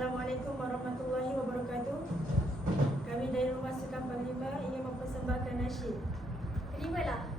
Assalamualaikum warahmatullahi wabarakatuh. Kami dari Rumah Sukan Panglima ingin mempersembahkan nasyid. Terimalah.